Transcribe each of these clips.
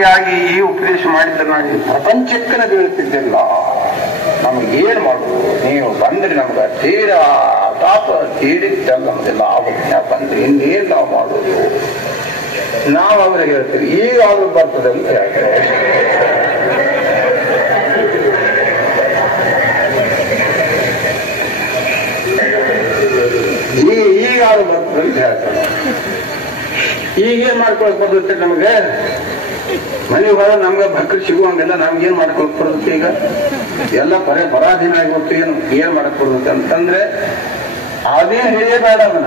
ಗಟ್ಟಿಯಾಗಿ ಈ ಉಪದೇಶ ಮಾಡಿದ್ರೆ ನಾನು ಪ್ರಪಂಚಕ್ಕನ ಬೀಳ್ತಿದ್ದಿಲ್ಲ. ನಮಗೆ ಏನ್ ಮಾಡುದು, ನೀವು ಬಂದ್ರೆ ನಮ್ಗೆ ತೀರಾ ತಾಪ ತೀರಿದ್ದಲ್ಲ, ನಮ್ಗೆಲ್ಲ ಆಗುತ್ತೆ ಬಂದ್ರೆ ಇನ್ನೇನ್ ನಾವು ಮಾಡೋದು. ನಾವು ಅವ್ರಿಗೆ ಹೇಳ್ತೀವಿ ಈಗಾದ್ರೂ ಬರ್ತದೆ ಅಂತ ಹೇಳ್ತಾರೆ. ಈಗಾದ್ರೂ ಬರ್ತದೆ ಅಂತ ಹೇಳ್ತಾರೆ. ಈಗೇನ್ ಮಾಡ್ಕೊಳಕ್ ಬರ್ತೈತೆ ನಮ್ಗೆ? ಮನೆಗೆ ಹೋದ ನಮ್ಗೆ ಭಕ್ತರು ಸಿಗುವಂಗೆಲ್ಲ ನಮ್ಗೇನ್ ಮಾಡ್ಕೊಳಕ್ ಬರ್ತೈತೆ? ಈಗ ಎಲ್ಲ ಪರಾಧೀನ ಆಗಿಬಿಟ್ಟು ಏನ್ ಮಾಡಕ್ ಬರ್ತೈತೆ ಅಂತಂದ್ರೆ ಅದೇನ್ ಹೇಳಬೇಡ. ಅವನ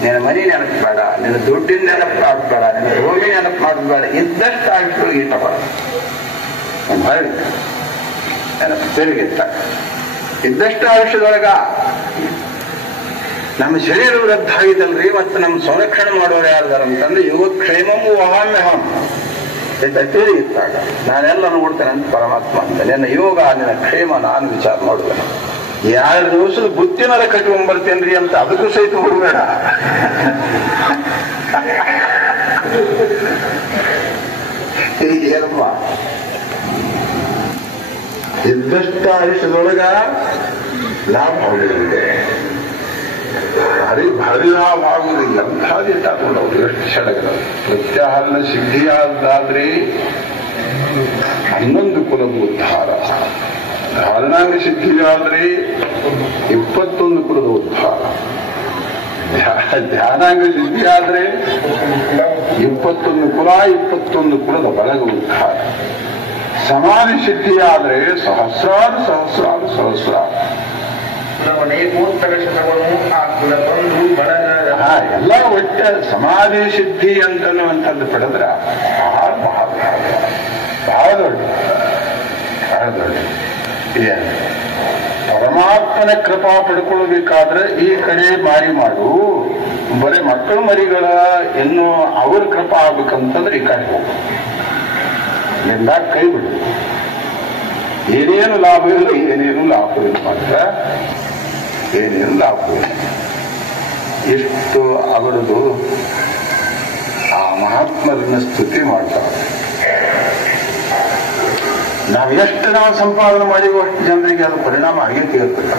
ನಿನ್ನ ಮನೆ ನೆನಪು ಬೇಡ, ನಿನ್ನ ದುಡ್ಡಿನ ನೆನಪು ಮಾಡಬೇಡ, ನಿನ್ನ ಭೂಮಿ ನೆನಪು ಮಾಡಬೇಡ, ಇದ್ದಷ್ಟು ಆಯುಷ್ಗಳು ಈಟಬೇಡ. ನೆನಪು ತಿರುಗಿತ್ತ ಇದ್ದಷ್ಟು ಆಯುಷ್ಯದೊಳಗ ನಮ್ಮ ಶರೀರ ವೃದ್ಧ ಆಗಿದಲ್ರಿ, ಮತ್ತು ನಮ್ಮ ಸಂರಕ್ಷಣೆ ಮಾಡೋರು ಯಾರ್ದಾರ ಅಂತಂದ್ರೆ ಯೋಗಕ್ಷೇಮವು ವಹಾಮ್ಯಹಂ ತಿರುಗಿತ್ತಾಗ ನಾನೆಲ್ಲ ನೋಡ್ತೇನೆ ಅಂತ ಪರಮಾತ್ಮ ಅಂತ. ನಿನ್ನ ಯೋಗ ನಿನ್ನ ಕ್ಷೇಮ ನಾನು ವಿಚಾರ ಮಾಡುವೇನೆ. 2 ದಿವಸದ ಬುತ್ತಿನಾರ ಕಟ್ಕೊಂಡ್ಬರ್ತೇನ್ರಿ ಅಂತ ಅದಕ್ಕೂ ಸಹಿತ ಹುಡುಬೇಡ. ಏನಪ್ಪ, ಇದ್ದಷ್ಟು ಆಯುಷ್ಯದೊಳಗ ಲಾಭ ಆಗುವುದಿದೆ, ಭಾರಿ ಲಾಭ ಆಗುವುದಿಲ್ಲ. ಎಂಥದಿಟ್ಟ ಅವರು ಎಷ್ಟು ಸಡಗರ. ಪ್ರತ್ಯಾಹಾರನ ಸಿದ್ಧಿಯಾದಾದ್ರೆ 11 ಕುಲದ ಉದ್ಧಾರ, ಧಾರಣಾಂಗ ಸಿದ್ಧಿಯಾದ್ರೆ 21 ಕುಲದ ಉದ್ಧಾರ, ಧ್ಯಾನಾಂಗ ಸಿದ್ಧಿಯಾದ್ರೆ 21 ಕುಲ 21 ಕುಲದ ಬಳಗ ಉದ್ಧಾರ. ಸಮಾಧಿ ಸಿದ್ಧಿಯಾದ್ರೆ ಸಹಸ್ರಾರು ಸಹಸ್ರಾರು ಸಹಸ್ರಾರು ಎಲ್ಲ ಒಟ್ಟ ಸಮಾಧಿ ಸಿದ್ಧಿ ಅಂತನ್ನುವಂಥದ್ದು ಪಡೆದ್ರ ಬಹಳ ದೊಡ್ಡ ಪರಮಾತ್ಮನ ಕೃಪಾ ಪಡ್ಕೊಳ್ಬೇಕಾದ್ರೆ ಈ ಕಡೆ ಮಾರಿ ಮಾಡು. ಬರೀ ಮಕ್ಕಳು ಮರಿಗಳ ಇನ್ನು ಅವ್ರ ಕೃಪಾ ಆಗ್ಬೇಕಂತಂದ್ರೆ ಈ ಕಡೆ ಹೋಗು, ಎಲ್ಲ ಕೈ ಬಿಡು. ಏನೇನು ಲಾಭವಿಲ್ಲ, ಏನೇನು ಲಾಭವಿಲ್ಲ, ಮಾತ್ರ ಏನೇನು ಲಾಭವಿಲ್ಲ. ಎಷ್ಟು ಅವರದು ಆ ಮಹಾತ್ಮರನ್ನ ಸ್ತುತಿ ಮಾಡ್ತಾರೆ. ಎಷ್ಟು ನಾವು ಸಂಪಾದನೆ ಮಾಡಿವೋ ಅಷ್ಟು ಜನರಿಗೆ ಅದು ಪರಿಣಾಮ ಆಗೇ ಇರ್ತದೆ.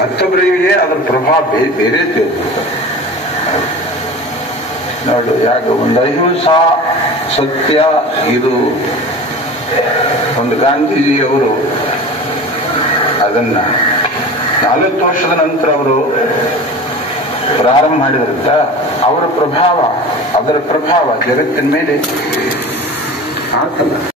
ಮತ್ತೊಬ್ಬರಿಗೆ ಅದರ ಪ್ರಭಾವ ಬೇರೆ ತಿಳಿರ್ತದೆ. ನೋಡು, ಯಾಕೆ ಒಂದು ಅಹಿಂಸಾ ಸತ್ಯ ಇದು ಒಂದು ಗಾಂಧೀಜಿಯವರು ಅದನ್ನ 40 ವರ್ಷದ ನಂತರ ಅವರು ಪ್ರಾರಂಭ ಮಾಡಿದ್ರಂತ. ಅವರ ಪ್ರಭಾವ, ಅದರ ಪ್ರಭಾವ ಜಗತ್ತಿನ ಮೇಲೆ ಆಗ್ತಲ್ಲ.